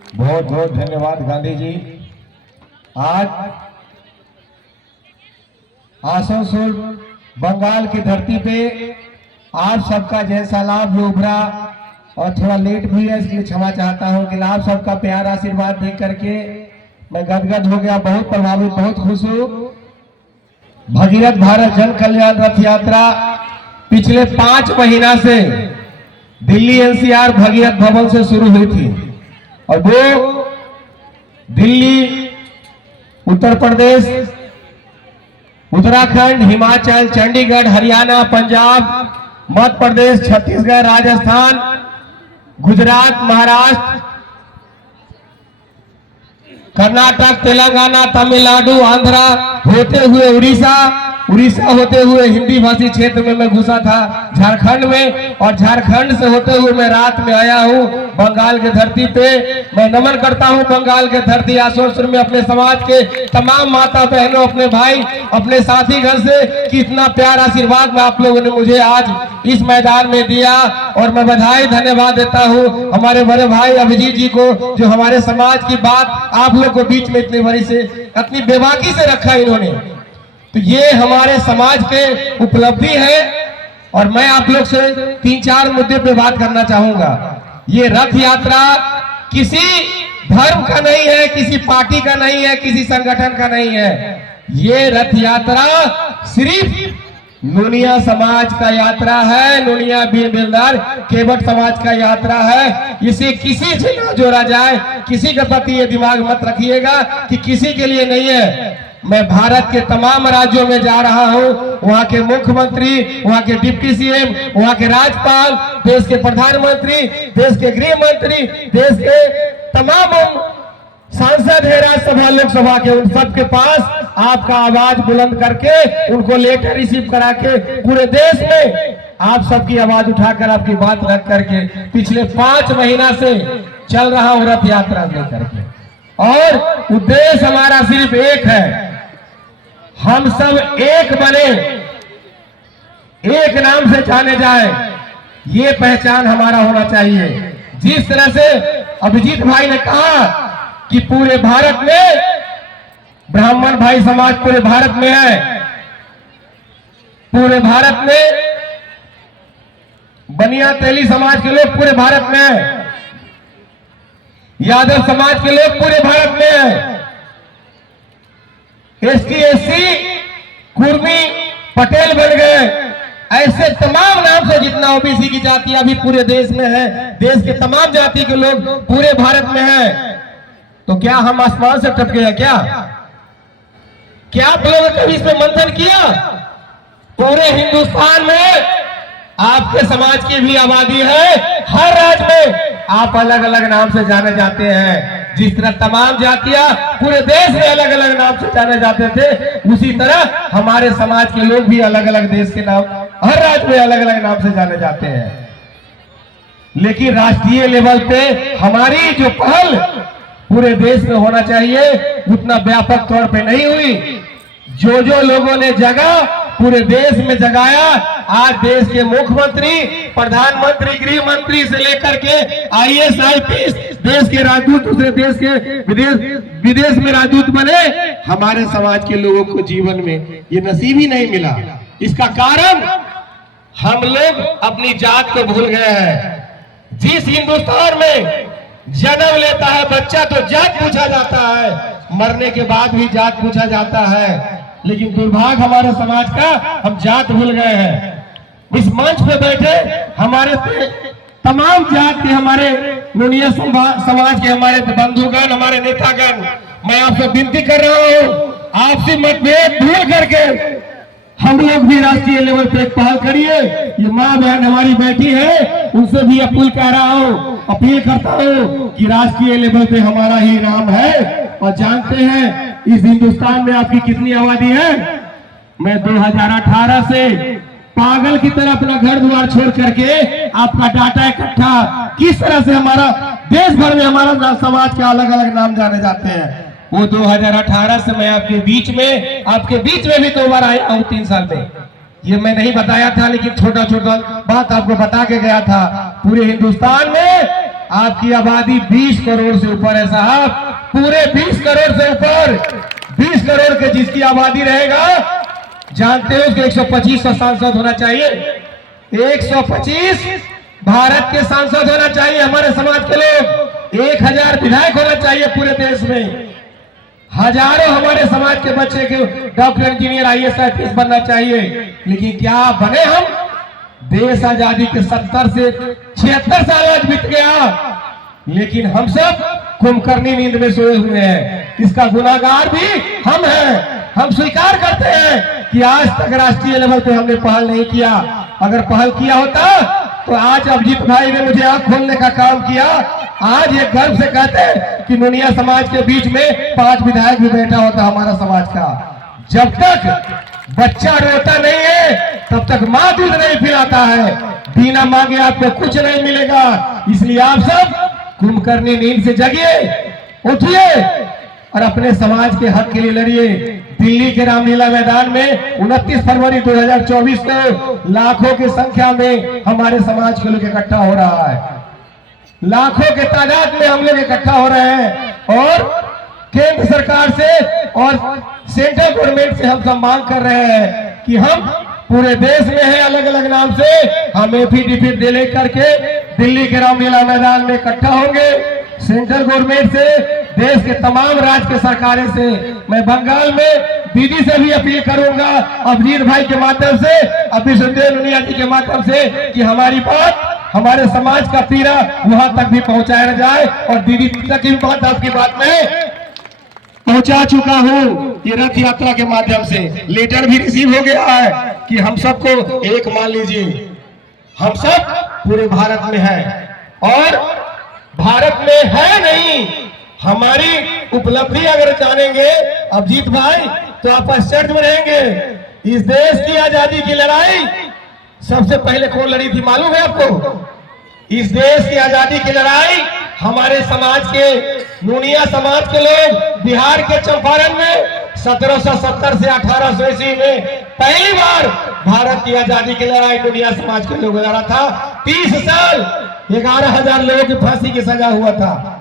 बहुत बहुत धन्यवाद गांधी जी। आज आसनसोल बंगाल की धरती पे आप सबका जैसा लाभ जो उभरा और थोड़ा लेट भी है, इसलिए क्षमा चाहता हूं कि आप सबका प्यार आशीर्वाद देख करके मैं गदगद हो गया, बहुत प्रभावित, बहुत खुश हूँ। भगीरथ भारत जन कल्याण रथ यात्रा पिछले 5 महीना से दिल्ली एनसीआर भगीरथ भवन से शुरू हुई थी और वो दिल्ली, उत्तर प्रदेश, उत्तराखंड, हिमाचल, चंडीगढ़, हरियाणा, पंजाब, मध्य प्रदेश, छत्तीसगढ़, राजस्थान, गुजरात, महाराष्ट्र, कर्नाटक, तेलंगाना, तमिलनाडु, आंध्रा होते हुए उड़ीसा होते हुए हिंदी भाषी क्षेत्र में मैं घुसा था, झारखंड में, और झारखंड से होते हुए मैं रात में आया हूं बंगाल के धरती पे। मैं नमन करता हूं बंगाल के धरती आसनसोल में अपने समाज के तमाम माता बहनों, अपने भाई, अपने साथी घर से कि इतना प्यार आशीर्वाद में आप लोगों ने मुझे आज इस मैदान में दिया। और मैं बधाई धन्यवाद देता हूं हमारे बड़े भाई अभिजीत जी को, जो हमारे समाज की बात आप लोग को बीच में इतनी बड़ी से, इतनी बेबाकी से रखा इन्होंने। तो ये हमारे समाज के उपलब्धि है। और मैं आप लोग से 3-4 मुद्दे पे बात करना चाहूंगा। ये रथ यात्रा किसी धर्म का नहीं है, किसी पार्टी का नहीं है, किसी संगठन का नहीं है। ये रथ यात्रा सिर्फ नुनिया समाज का यात्रा है, नुनिया बिरदार केवट समाज का यात्रा है। इसे किसी से ना जोड़ा जाए, किसी के प्रति ये दिमाग मत रखिएगा कि किसी के लिए नहीं है। मैं भारत के तमाम राज्यों में जा रहा हूं, वहां के मुख्यमंत्री, वहां के डिप्टी सीएम, वहां के राज्यपाल, देश के प्रधानमंत्री, देश के गृह मंत्री, देश के तमाम सांसद है, राज्यसभा लोकसभा के, उन सबके पास आपका आवाज बुलंद करके उनको लेटर रिसीव करा के पूरे देश में आप सबकी आवाज उठाकर, आपकी बात रख करके पिछले 5 महीना से चल रहा हूं रथ यात्रा लेकर के। और उद्देश्य हमारा सिर्फ एक है, हम सब एक बने, एक नाम से जाने जाए, ये पहचान हमारा होना चाहिए। जिस तरह से अभिजीत भाई ने कहा कि पूरे भारत में ब्राह्मण भाई समाज पूरे भारत में है, पूरे भारत में बनिया तेली समाज के लोग पूरे भारत में है, यादव समाज के लोग पूरे भारत में है, एसटी एससी कुर्मी पटेल बन गए, ऐसे तमाम नाम से जितना ओबीसी की जातियां भी पूरे देश में है, देश के तमाम जाति के लोग पूरे भारत में है। तो क्या हम आसमान से टप गए? क्या आप लोगों ने कभी इस पे मंथन किया? पूरे हिंदुस्तान में आपके समाज की भी आबादी है, हर राज्य में आप अलग अलग नाम से जाने जाते हैं। जिस तरह तमाम जातियां पूरे देश में अलग अलग नाम से जाने जाते थे, उसी तरह हमारे समाज के लोग भी अलग अलग देश के नाम, हर राज्य में अलग अलग नाम से जाने जाते हैं। लेकिन राष्ट्रीय लेवल पे हमारी जो पहल पूरे देश में होना चाहिए, उतना व्यापक तौर पे नहीं हुई। जो जो लोगों ने जगह पूरे देश में जगाया, आज देश के मुख्यमंत्री, प्रधानमंत्री, गृह मंत्री से लेकर के IAS IPS, देश के राजदूत, दूसरे देश के विदेश में राजदूत बने, हमारे समाज के लोगों को जीवन में ये नसीब ही नहीं मिला। इसका कारण हम लोग अपनी जात को भूल गए हैं। जिस हिंदुस्तान में जन्म लेता है बच्चा तो जात पूछा जाता है, मरने के बाद भी जात पूछा जाता है। लेकिन दुर्भाग्य हमारे समाज का, हम जात भूल गए हैं। इस मंच पे बैठे हमारे तमाम जात के, हमारे नुनिया समाज के हमारे बंधुगण, हमारे नेतागण, मैं आपसे विनती कर रहा हूँ, आपसी मतभेद भूल करके हम लोग भी राष्ट्रीय लेवल पे एक पहल करिए। ये माँ बहन हमारी बैठी है, उनसे भी अपील करता हूँ कि राष्ट्रीय लेवल पे हमारा ही नाम है। और जानते हैं इस हिंदुस्तान में आपकी कितनी आबादी है? मैं 2018 से पागल की तरह अपना घर द्वार छोड़ करके आपका डाटा इकट्ठा, किस तरह से हमारा देश भर में हमारा समाज के अलग अलग नाम जाने जाते हैं, वो 2018 से मैं आपके बीच में भी 2 बार आया हूँ 3 साल में। ये मैं नहीं बताया था, लेकिन छोटा छोटा बात आपको बता के गया था। पूरे हिंदुस्तान में आपकी आबादी 20 करोड़ से ऊपर है साहब, पूरे 20 करोड़ से ऊपर। 20 करोड़ के जिसकी आबादी रहेगा, जानते हो उसको 125 का सांसद होना चाहिए। 125 भारत के सांसद होना चाहिए हमारे समाज के लोग। 1000 विधायक होना चाहिए पूरे देश में। हजारों हमारे समाज के बच्चे के डॉक्टर, इंजीनियर, IAS, IPS बनना चाहिए। लेकिन क्या बने हम? देश आजादी के 70 से 76 साल आज बीत गया, लेकिन हम सब कुंभकर्णी नींद में सोए हुए हैं। इसका गुनाहगार भी हम हैं। हम स्वीकार करते हैं कि आज तक राष्ट्रीय लेवल पे हमने पहल नहीं किया। अगर पहल किया होता तो आज अभिजीत भाई ने मुझे आंख खोलने का काम किया। आज ये गर्व से कहते हैं कि नुनिया समाज के बीच में 5 विधायक भी बैठा होता हमारा समाज का। जब तक बच्चा रोता नहीं है तब तक माँ दूध नहीं पिलाता है। बिना मांगे आपको कुछ नहीं मिलेगा। इसलिए आप सब कुंभकर्णी नींद से जगिए, उठिए और अपने समाज के हक के लिए लड़िए। दिल्ली के रामलीला मैदान में 29 फरवरी 2024 को लाखों की संख्या में हमारे समाज के लोग इकट्ठा हो रहा है। लाखों के तादाद में हम लोग इकट्ठा हो रहे हैं और केंद्र सरकार से और सेंट्रल गवर्नमेंट से हम सब मांग कर रहे हैं कि हम पूरे देश में है अलग अलग नाम से हम एफिडेविट दे लेकर के दिल्ली के रामलीला मैदान में इकट्ठा होंगे। सेंट्रल गवर्नमेंट से, देश के तमाम राज्य के सरकारें से, मैं बंगाल में दीदी से भी अपील करूंगा, अभिजीत भाई के माध्यम से, अभिषेक नुनिया जी के माध्यम से, कि हमारी बात, हमारे समाज का पीड़ा वहां तक भी पहुंचाया जाए। और दीदी तक की बात आपकी बात में पहुंचा चुका हूं। ये रथ यात्रा के माध्यम से लेटर भी रिसीव हो गया है कि हम सबको एक मान लीजिए, हम सब पूरे भारत में हैं और भारत में है नहीं। हमारी उपलब्धि अगर जानेंगे अभिजीत भाई तो आप आश्चर्य में रहेंगे। इस देश की आजादी की लड़ाई सबसे पहले कौन लड़ी थी मालूम है आपको? इस देश की आजादी की लड़ाई हमारे समाज के, नुनिया समाज के लोग बिहार के चंपारण में 1770 से 1800 ईस्वी में पहली बार भारत की आजादी की लड़ाई नुनिया समाज के लोग लड़ा था। 30 साल 11,000 लोगों की फांसी की सजा हुआ था।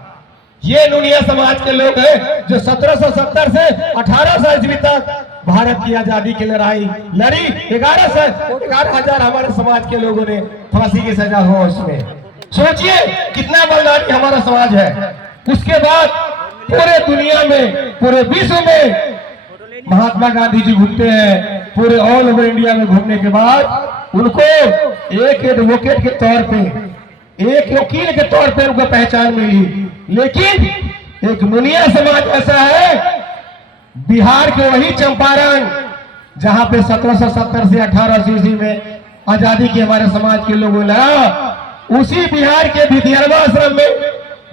ये नुनिया समाज के लोग हैं जो 1770 से 1800 ईस्वी तक भारत की आजादी की लड़ाई लड़ी। 11,000 हमारे समाज के लोगों ने फांसी की सजा हुआ उसमें। सोचिए कितना बलिदानी हमारा समाज है। उसके बाद पूरे दुनिया में, पूरे विश्व में महात्मा गांधी जी घूमते हैं। पूरे ऑल ओवर इंडिया में घूमने के बाद उनको एक एडवोकेट के तौर पे, एक वकील के तौर पे उनको पहचान मिली। लेकिन एक नुनिया समाज ऐसा है, बिहार के वही चंपारण जहां पे 1770 से 1800 ईस्वी में आजादी के हमारे समाज के लोगों ने लड़ा, उसी बिहार के भिदियरवा आश्रम में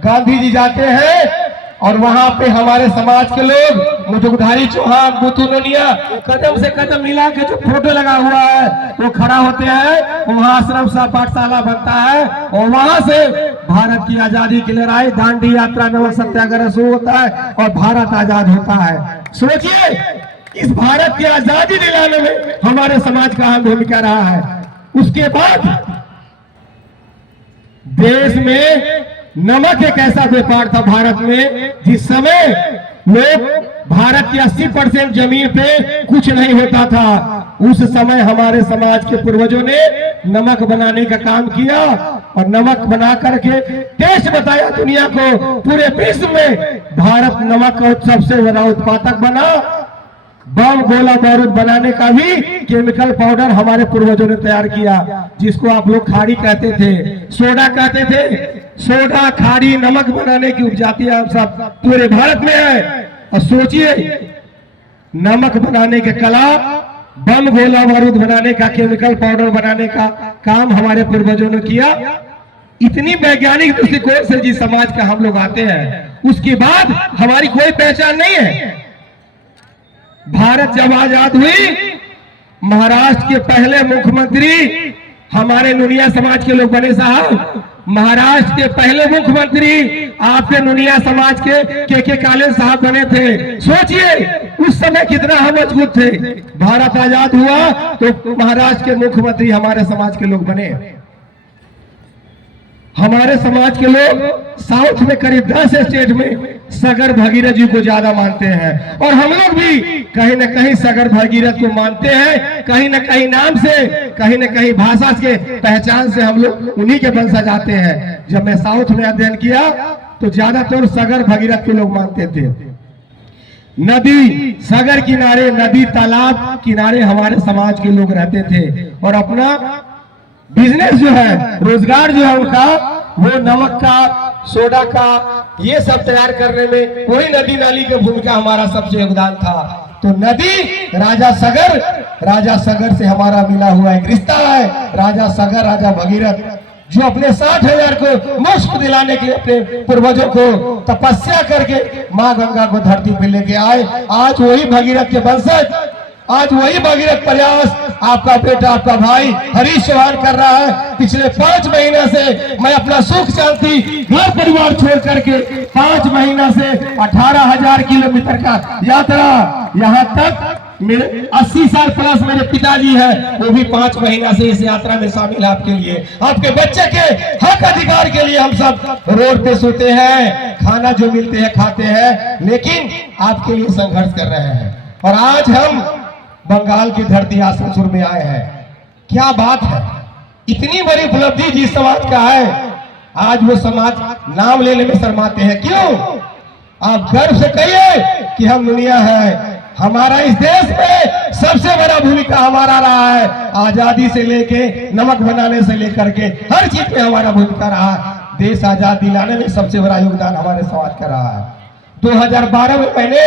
गांधी जी जाते हैं और वहां पे हमारे समाज के लोग मुजुगधारी चौहान, बुतु नुनिया कदम से कदम मिला के जो फोटो लगा हुआ है वो खड़ा होते हैं। वहां आश्रम सा पाठशाला बनता है और वहां से भारत की आजादी की लड़ाई, दांडी यात्रा, नमक सत्याग्रह शुरू होता है और भारत आजाद होता है। सोचिए इस भारत की आजादी दिलाने में हमारे समाज का अहम भूमिका रहा है। उसके बाद देश में नमक एक ऐसा व्यापार था भारत में, जिस समय लोग भारत की 80% जमीन पे कुछ नहीं होता था। उस समय हमारे समाज के पूर्वजों ने नमक बनाने का काम किया और नमक बना करके टेस्ट बताया दुनिया को। पूरे विश्व में भारत नमक का सबसे बड़ा उत्पादक बना। बम, गोला बारूद बनाने का भी केमिकल पाउडर हमारे पूर्वजों ने तैयार किया, जिसको आप लोग खाड़ी कहते थे, सोडा कहते थे। सोडा, खाड़ी, नमक बनाने की उपजातियां सब पूरे भारत में है। और सोचिए नमक बनाने के कला, बम, गोला बारूद बनाने का, केमिकल पाउडर बनाने का काम हमारे पूर्वजों ने किया। इतनी वैज्ञानिक दृष्टिकोण से जिस समाज का हम लोग आते हैं, उसके बाद हमारी कोई पहचान नहीं है। भारत जब आजाद हुई, महाराष्ट्र के पहले मुख्यमंत्री हमारे नुनिया समाज के लोग बने साहब। महाराष्ट्र के पहले मुख्यमंत्री आपके नुनिया समाज के काले साहब बने थे। सोचिए उस समय कितना हम मजबूत थे। भारत आजाद हुआ तो महाराष्ट्र के मुख्यमंत्री हमारे समाज के लोग बने। हमारे समाज के लोग साउथ में करीब 10 स्टेट में सागर भगीरथ जी को ज्यादा मानते हैं, और हम लोग भी कहीं न कहीं सागर भगीरथ को मानते हैं। कहीं न कहीं नाम से, कहीं न कहीं भाषा के पहचान से हम लोग उन्हीं के वंशज आते हैं। जब मैं साउथ में अध्ययन किया तो ज्यादातर सागर भगीरथ के लोग मानते थे। नदी, सागर किनारे, नदी तालाब किनारे हमारे समाज के लोग रहते थे, और अपना बिजनेस जो है, रोजगार जो है उनका, वो नमक का, सोडा का, ये सब तैयार करने में वही नदी नाली की भूमिका हमारा सबसे योगदान था। तो नदी, राजा सगर से हमारा मिला हुआ एक रिश्ता है। राजा सगर, राजा भगीरथ जो अपने 60,000 को मुफ्त दिलाने के लिए अपने पूर्वजों को तपस्या करके माँ गंगा को धरती पे लेके आए। आज वही भगीरथ के वंशज, आज वही भगीरथ प्रयास आपका बेटा, आपका भाई हरीश चौहान कर रहा है। पिछले 5 महीने से मैं अपना सुख शांति घर परिवार छोड़ करके 5 महीना से 18,000 किलोमीटर का यात्रा, यहाँ तक मेरे 80 साल प्लस मेरे पिताजी है, वो भी 5 महीना से इस यात्रा में शामिल है। आपके लिए, आपके बच्चे के हक अधिकार के लिए हम सब रोड पे सोते हैं, खाना जो मिलते हैं खाते हैं, लेकिन आपके लिए संघर्ष कर रहे हैं। और आज हम बंगाल की धरती आसनसोल में आए हैं। क्या बात है, इतनी बड़ी उपलब्धि जिस समाज का है, आज वो समाज नाम लेने में शर्माते हैं। क्यों? आप गर्व से कहिए कि हम दुनिया है। हमारा इस देश में सबसे बड़ा भूमिका हमारा रहा है। आजादी से लेके नमक बनाने से लेकर के हर चीज में हमारा भूमिका रहा है। देश आजाद दिलाने में सबसे बड़ा योगदान हमारे समाज का रहा है। 2012 में मैंने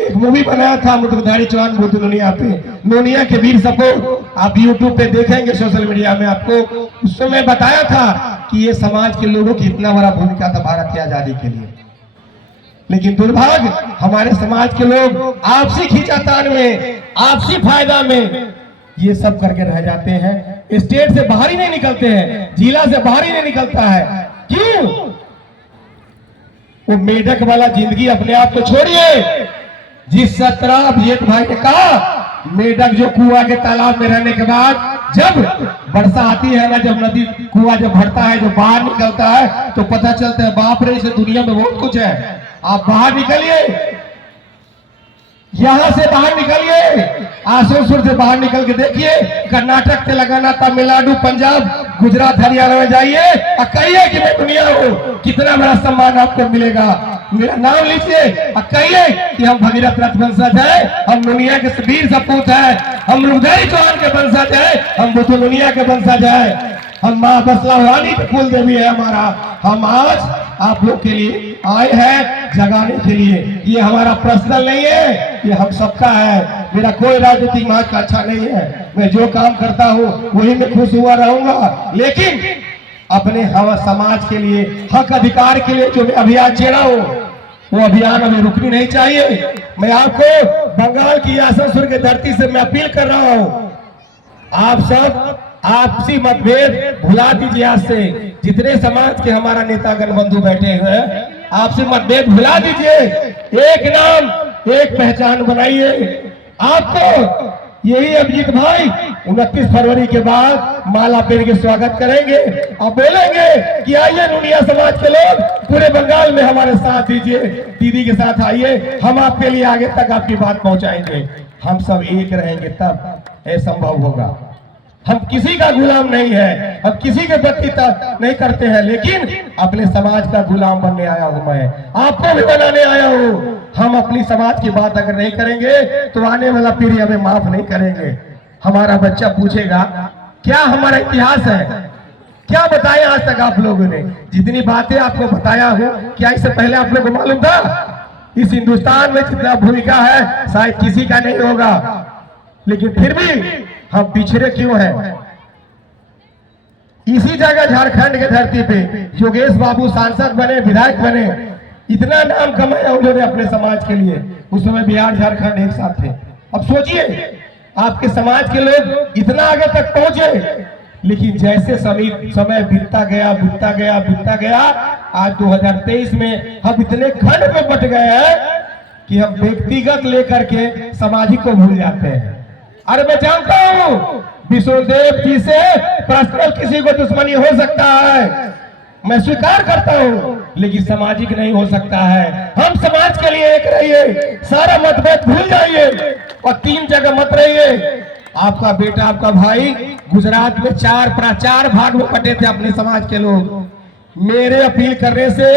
एक मूवी बनाया था मुद्रधारी चौहान बुद्ध नोनिया पे, नोनिया के वीर सपूत। आप YouTube पे देखेंगे, सोशल मीडिया में आपको उस समय बताया था कि ये समाज के लोगों की इतना बड़ा भूमिका था भारत की आजादी के लिए। लेकिन दुर्भाग्य, हमारे समाज के लोग आपसी खींचातान में, आपसी फायदा में ये सब करके रह जाते हैं। स्टेट से बाहर ही नहीं निकलते हैं, जिला से बाहर ही नहीं निकलता है। क्यों? वो मेढक वाला जिंदगी अपने आप को छोड़िए। जिस तरह अभिजीत भाई ने कहा, मेढक जो कुआ के तालाब में रहने के बाद जब वर्षा आती है ना, जब नदी कुआ जब भरता है, जो बाहर निकलता है तो पता चलता है बाप रे, इस दुनिया में बहुत कुछ है। आप बाहर निकलिए, यहां से बाहर निकलिए, आसनसोल से बाहर निकल के देखिए, कर्नाटक, तेलंगाना, तमिलनाडु, पंजाब, गुजरात, हरियाणा में जाइए और कहिए कि मैं दुनिया हूँ। कितना बड़ा सम्मान आपको मिलेगा। मेरा नाम लीजिए और कहिए कि हम भगीरथ रथ वंशज है, हम दुनिया के वीर सपूत है, हम मुद्रधारी चौहान के वंशज है, हम बुद्ध दुनिया के वंशज है, हम माँ बसला वाली के कुल देवी है हमारा। हम आज आप लोग के लिए आए हैं जगाने के लिए। ये हमारा पर्सनल नहीं है, ये हम सबका है। मेरा कोई राजनीतिक मार्ग का अच्छा नहीं है। मैं जो काम करता हूँ वही में खुश हुआ रहूंगा, लेकिन अपने हम समाज के लिए, हक अधिकार के लिए जो मैं अभियान छेड़ा हूँ, वो अभियान हमें रुकनी नहीं चाहिए। मैं आपको बंगाल की आसनसोल की धरती से मैं अपील कर रहा हूँ, आप सब आपसी मतभेद भुला दीजिए। आज से जितने समाज के हमारा नेतागण बंधु बैठे हुए हैं, आपसी मतभेद भुला दीजिए। एक नाम, एक पहचान बनाइए। आपको यही अभिजीत भाई 29 फरवरी के बाद माला पहन के स्वागत करेंगे और बोलेंगे कि आइए नोनिया समाज के लोग पूरे बंगाल में हमारे साथ दीजिए, दीदी के साथ आइए, हम आपके लिए आगे तक आपकी बात पहुंचाएंगे। हम सब एक रहेंगे तब यह संभव होगा। हम किसी का गुलाम नहीं है, हम किसी के प्रति नहीं करते हैं, लेकिन अपने समाज का गुलाम बनने आया हूं मैं, आपको भी बनाने आया हूं। हम अपनी समाज की बात अगर नहीं करेंगे तो आने वाला पीढ़ी हमें माफ नहीं करेंगे। हमारा बच्चा पूछेगा क्या हमारा इतिहास है, क्या बताया आज तक आप लोगों ने। जितनी बातें आपको बताया हूं, क्या इससे पहले आप लोगों को मालूम था? इस हिंदुस्तान में जितना भूमिका है शायद किसी का नहीं होगा, लेकिन फिर भी हम पिछड़े क्यों हैं? इसी जगह झारखंड के धरती पे योगेश बाबू सांसद बने, विधायक बने, इतना नाम कमाया उन्होंने अपने समाज के लिए। उस समय बिहार झारखंड एक साथ थे। अब सोचिए आपके समाज के लोग इतना आगे तक पहुंचे, लेकिन जैसे समय बीतता गया, आज 2023 में हम इतने खंड में बट गए हैं कि हम व्यक्तिगत लेकर के सामाजिक को भूल जाते हैं। अरे मैं जानता हूँ विष्णुदेव जी से पर्सनल किसी को दुश्मनी हो सकता है, मैं स्वीकार करता हूँ, लेकिन सामाजिक नहीं हो सकता है। हम समाज के लिए एक रहिए, सारा मतभेद भूल जाइए और तीन जगह मत रहिए। आपका बेटा, आपका भाई गुजरात में चार भाग में बटे थे अपने समाज के लोग। मेरे अपील करने से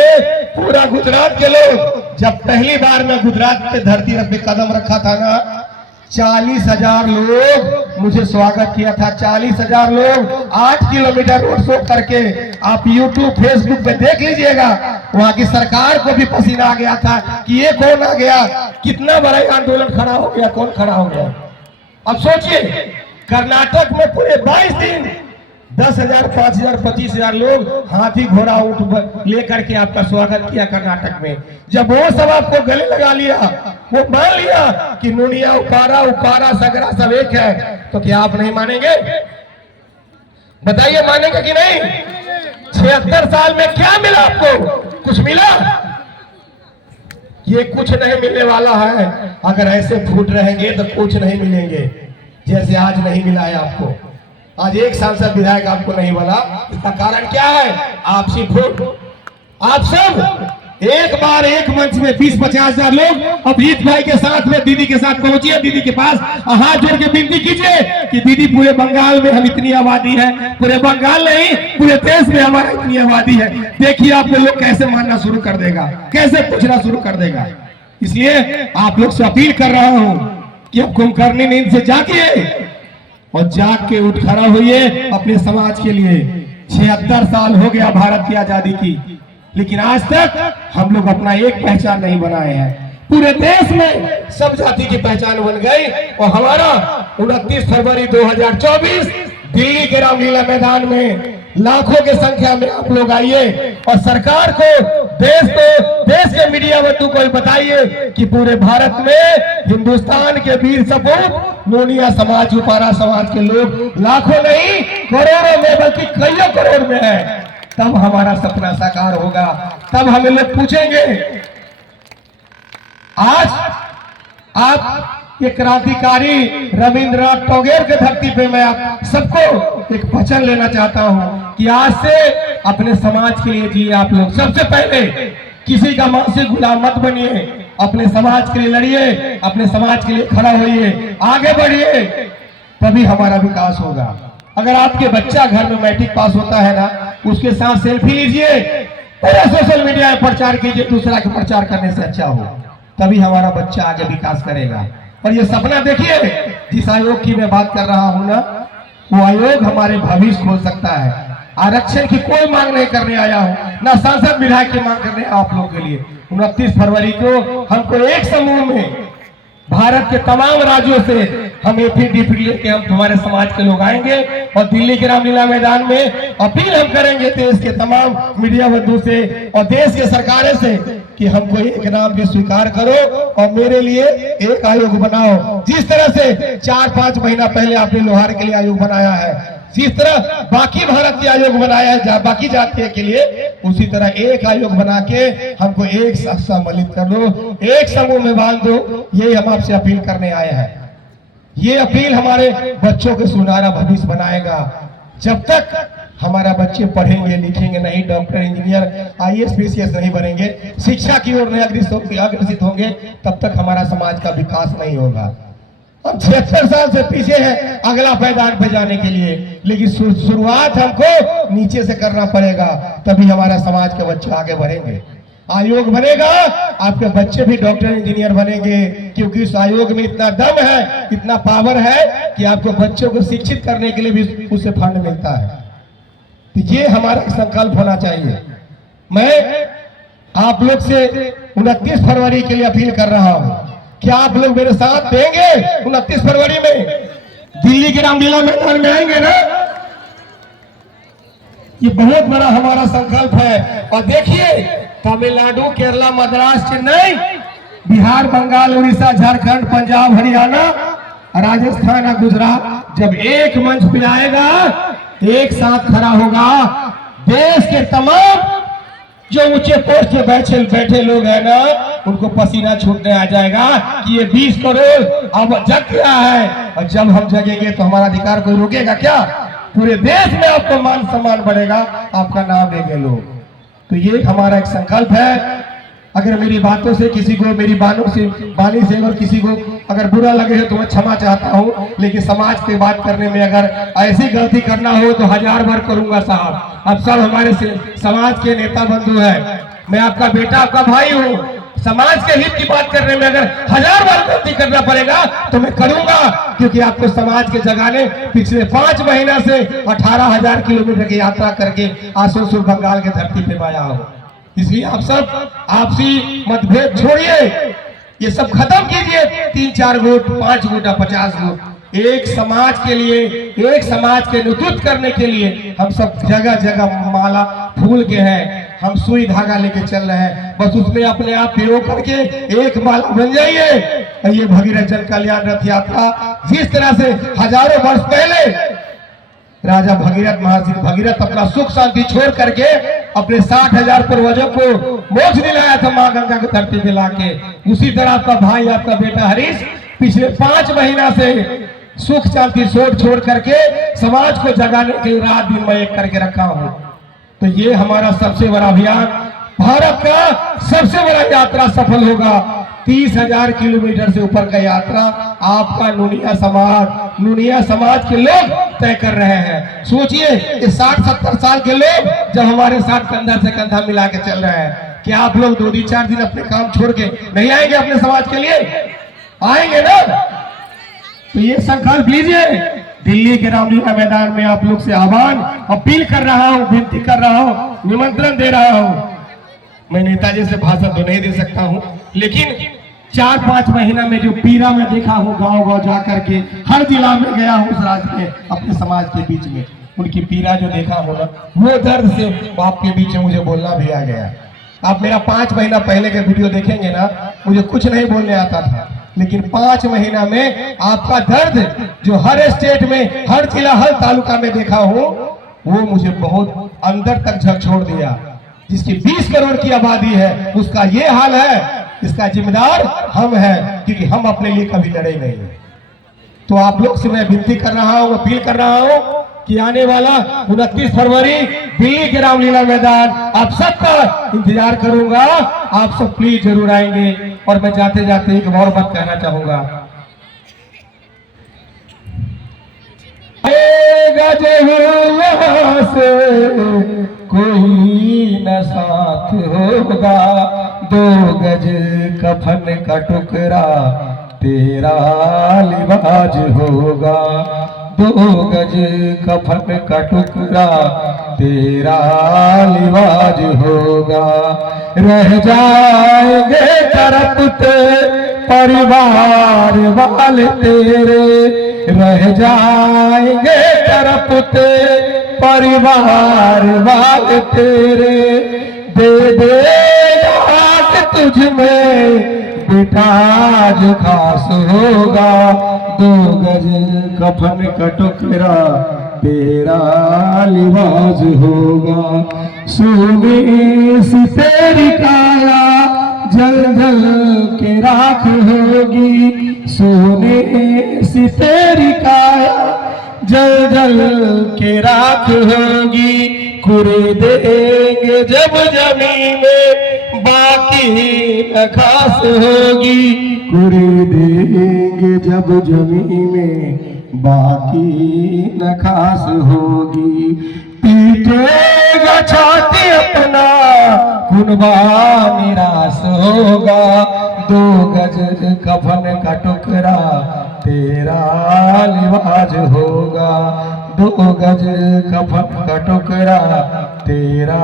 पूरा गुजरात के लोग, जब पहली बार मैं गुजरात पे धरती पे कदम रखा था ना, 40,000 लोग मुझे स्वागत किया था। 40,000 लोग 8 किलोमीटर रोड शो करके, आप यूट्यूब फेसबुक पे देख लीजिएगा। वहां की सरकार को भी पसीना आ गया था कि ये कौन आ गया, कितना बड़ा आंदोलन खड़ा हो गया, कौन खड़ा हो गया। अब सोचिए, कर्नाटक में पूरे 22 दिन 10,000, 5,000, 25,000 लोग हाथी घोड़ा ऊंट लेकर के आपका स्वागत किया कर्नाटक में। जब वो सब आपको गले लगा लिया, वो मान लिया कि नूनिया, उपारा सगरा सब एक है, तो क्या आप नहीं मानेंगे? बताइए, मानेंगे कि नहीं? 76 साल में क्या मिला आपको? कुछ मिला? ये कुछ नहीं मिलने वाला है। अगर ऐसे फूट रहेंगे तो कुछ नहीं मिलेंगे, जैसे आज नहीं मिला है आपको। आज एक सांसद विधायक आपको नहीं बोला, इसका कारण क्या है? आपसी फूट। आप सब एक बार एक मंच में 20-50,000 लोग अभिजीत भाई के साथ में, दीदी के साथ पहुंचिए, दीदी के पास हाथ जोड़ के विनती कीजिए कि दीदी, पूरे बंगाल में हम इतनी आबादी है, पूरे बंगाल नहीं पूरे देश में हमारा इतनी आबादी है। देखिए आपको लोग कैसे मानना शुरू कर देगा, कैसे पूछना शुरू कर देगा। इसलिए आप लोग से अपील कर रहा हूं कि अब कुंभकर्णी नींद से जागिए और जाग के उठ खड़ा होइए अपने समाज के लिए। 76 साल हो गया भारत की आजादी की, लेकिन आज तक हम लोग अपना एक पहचान नहीं बनाए हैं। पूरे देश में सब जाति की पहचान बन गई और हमारा 29 फरवरी 2024 दिल्ली के रामलीला मैदान में लाखों की संख्या में आप लोग आइए और सरकार को, देश के मीडिया बंधु को बताइए कि पूरे भारत में हिंदुस्तान के वीर सपूत नोनिया समाज, उपारा समाज के लोग लाखों नहीं करोड़ों में, बल्कि कईयों करोड़ में है। तब हमारा सपना साकार होगा, तब हमें लोग पूछेंगे। आज आप ये क्रांतिकारी रविंद्रनाथ टैगोर के धरती पे मैं आप सबको एक वचन लेना चाहता हूं कि आज से अपने समाज के लिए जिए। आप लोग सबसे पहले किसी का मानसिक गुलाम मत बनिए, अपने समाज के लिए लड़िए, अपने समाज के लिए खड़ा होइए, आगे बढ़िए, तभी हमारा विकास होगा। अगर आपके बच्चा घर में मैट्रिक पास होता है ना, उसके साथ सेल्फी लीजिए, पूरा सोशल मीडिया में प्रचार कीजिए, दूसरा के प्रचार करने से अच्छा हो, तभी हमारा बच्चा आगे विकास करेगा। और ये सपना देखिए, जिस आयोग की मैं बात कर रहा हूं ना, वो आयोग हमारे भविष्य खोल सकता है। आरक्षण की कोई मांग नहीं करने आया हूं, ना सांसद विधायक की मांग करने आप लोग के लिए। 29 फरवरी को हमको एक समूह में भारत के तमाम राज्यों से हम एफिडेविट लेके हम तुम्हारे समाज के लोग आएंगे और दिल्ली के रामलीला मैदान में अपील हम करेंगे देश के तमाम मीडिया बंधु से और देश के सरकारों से कि हमको एक नाम भी स्वीकार करो और मेरे लिए एक आयोग बनाओ। जिस तरह से 4-5 महीना पहले आपने लोहार के लिए आयोग बनाया है, जिस तरह बाकी भारत के आयोग बनाया है बाकी जातियों के लिए, उसी तरह एक आयोग बना के हमको एक साथ सम्मिलित कर लो, एक समूह में बांध दो। यही हम आपसे अपील करने आए हैं। ये अपील हमारे बच्चों के सुनहरा भविष्य बनाएगा। जब तक हमारा बच्चे पढ़ेंगे लिखेंगे नहीं, डॉक्टर इंजीनियर IAS PCS नहीं बनेंगे, शिक्षा की ओर नहीं अग्रसित होंगे, तब तक हमारा समाज का विकास नहीं होगा। हम 76 साल से पीछे हैं अगला पायदान पे जाने के लिए, लेकिन शुरुआत हमको नीचे से करना पड़ेगा, तभी हमारा समाज के बच्चे आगे बढ़ेंगे। आयोग बनेगा, आपके बच्चे भी डॉक्टर इंजीनियर बनेंगे, क्योंकि इस आयोग में इतना दम है, इतना पावर है कि आपको बच्चों को शिक्षित करने के लिए भी उससे फंड मिलता है। तो ये हमारा संकल्प होना चाहिए। मैं आप लोग से 29 फरवरी के लिए अपील कर रहा हूं, क्या आप लोग मेरे साथ देंगे? 29 फरवरी में दिल्ली के रामलीला मैदान में आएंगे ना? ये बहुत बड़ा हमारा संकल्प है। और देखिए, तमिलनाडु, केरला, मद्रास, चेन्नई, बिहार, बंगाल, उड़ीसा, झारखंड, पंजाब, हरियाणा, राजस्थान और गुजरात जब एक मंच पे आएगा, एक साथ खड़ा होगा, देश के तमाम जो ऊंचे पोस्ट पे बैठे लोग हैं ना, उनको पसीना छूटने आ जाएगा कि ये 20 करोड़ अब जग गया है। और जब हम जगेंगे तो हमारा अधिकार कोई रोकेगा क्या? पूरे देश में आपको मान सम्मान बढ़ेगा, आपका नाम लेंगे लोग। तो ये हमारा एक संकल्प है। अगर मेरी बातों से किसी को, मेरी बानी से अगर किसी को अगर बुरा लगे तो मैं क्षमा चाहता हूँ, लेकिन समाज की बात करने में अगर ऐसी गलती करना हो तो 1000 बार करूंगा साहब। अब सब हमारे समाज के नेता बंधु है, मैं आपका बेटा, आपका भाई हूँ। समाज के हित की बात करने में अगर 1000 बार गलती करना पड़ेगा तो मैं करूंगा, क्योंकि आपको समाज के जगाने पिछले 5 महीना से 18,000 किलोमीटर की यात्रा करके आसनसोल बंगाल के धरती पे आया हूँ। इसलिए आप सब आपसी मतभेद छोड़िए, ये सब खत्म कीजिए। 3-4 वोट, 5 वोट, 50 वोट, एक समाज के लिए, एक समाज के नेतृत्व करने के लिए हम सब जगह जगह माला फूल के हैं, हम सुई धागा लेके चल रहे हैं। बस उसमें अपने आप पिरो करके एक माला बन जाइए। ये भगीरथ जन कल्याण रथ यात्रा जिस तरह से हजारों वर्ष पहले राजा भगीरथ, महर्षि भगीरथ अपना सुख शांति छोड़ करके अपने 60,000 पूर्वजों को मोक्ष दिलाया था मां गंगा की धरती पे लाके, उसी तरह आपका भाई, आपका बेटा हरीश पिछले 5 महीना से सुख शांति छोड़ करके समाज को जगाने के लिए रात दिन मैं एक करके रखा हूं। तो ये हमारा सबसे बड़ा अभियान, भारत का सबसे बड़ा यात्रा सफल होगा। 30,000 किलोमीटर से ऊपर का यात्रा आपका नुनिया समाज के लोग तय कर रहे हैं। सोचिए, 60-70 साल के लोग जब हमारे साथ कंधा से कंधा मिला के चल रहे हैं, कि आप लोग 2-4 दिन अपने काम छोड़ के नहीं आएंगे अपने समाज के लिए? आएंगे ना? तो ये संकल्प लीजिए। दिल्ली के रामलीला मैदान में आप लोग से आह्वान, अपील कर रहा हूँ, विनती कर रहा हूँ, निमंत्रण दे रहा हूँ। मैं नेताजी से भाषण तो नहीं दे सकता हूँ, लेकिन 4-5 महीना में जो पीड़ा में देखा हूँ, गांव-गांव जाकर के हर जिला में गया हूँ उस राज्य में, अपने समाज के बीच में उनकी पीड़ा जो देखा हूँ ना, वो दर्द से आपके बीच में मुझे बोलना भी आ गया। आप मेरा 5 महीना पहले का वीडियो देखेंगे ना, मुझे कुछ नहीं बोलने आता था, लेकिन 5 महीना में आपका दर्द जो हर स्टेट में, हर जिला, हर तालुका में देखा हूँ, वो मुझे बहुत अंदर तक झकझोर दिया। जिसकी 20 करोड़ की आबादी है, उसका ये हाल है, इसका जिम्मेदार हम हैं, क्योंकि हम अपने लिए कभी लड़े नहीं। तो आप लोग से मैं विनती कर रहा हूँ, अपील कर रहा हूँ कि आने वाला 29 फरवरी दिल्ली के रामलीला मैदान आप सबका इंतजार करूंगा। आप सब प्लीज जरूर आएंगे। और मैं जाते जाते एक और बात कहना चाहूंगा, यहाँ से कोई न साथ होगा, 2 गज कफन का टुकड़ा तेरा लिबाज होगा, 2 गज कफन का टुकड़ा तेरा लिबाज होगा। रह जाएंगे तरपते परिवार वाले तेरे, रह जाएंगे तरपते परिवार वाले तेरे, दे देगा तुझ में बेटा जो खास होगा, 2 गज कफन का टुकड़ा तेरा लिबाज होगा। सोने से तेरी काया जल जल के राख होगी, सोने से तेरी काया जल जल के राख होगी। कुरे देंगे जब जमीन में बाकी न खास होगी, कुरे देंगे जब जमीन में बाकी न खास होगी। पीटेगा छाती अपना कुनबा निराश होगा, 2 गज कफन का टुकड़ा तेरा लिबाज होगा, 2 गज कफन का टुकड़ा तेरा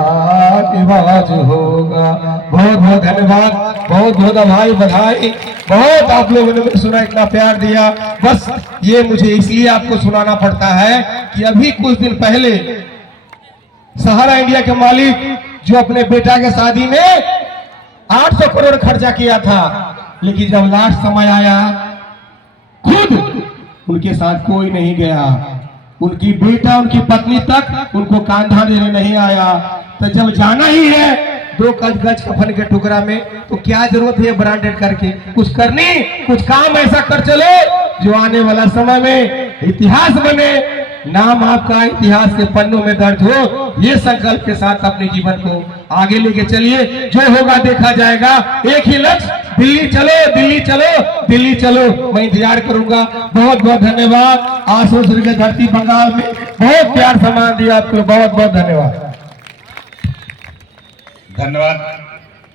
लिबाज होगा। बहुत बहुत धन्यवाद, बहुत बहुत भाई बधाई, बहुत आप लोगों ने सुना, इतना प्यार दिया। बस ये मुझे इसलिए आपको सुनाना पड़ता है कि अभी कुछ दिन पहले सहारा इंडिया के मालिक जो अपने बेटा के शादी में 800 करोड़ खर्चा किया था, लेकिन जब लास्ट समय आया खुद उनके साथ कोई नहीं गया, उनकी बेटा उनकी पत्नी तक उनको कांधा देने नहीं आया। तो जब जाना ही है 2 गज कफन के टुकड़ा में, तो क्या जरूरत है ब्रांडेड करके कुछ करनी, कुछ काम ऐसा कर चलो जो आने वाला समय में इतिहास बने, नाम आपका इतिहास के पन्नों में दर्ज हो। ये संकल्प के साथ अपने जीवन को आगे लेके चलिए, जो होगा देखा जाएगा। एक ही लक्ष्य, दिल्ली चलो, दिल्ली चलो, दिल्ली चलो। मैं इंतजार करूंगा। बहुत बहुत धन्यवाद। आसोस के धरती बंगाल में बहुत प्यार सम्मान दिया आपको, बहुत बहुत धन्यवाद। धन्यवाद।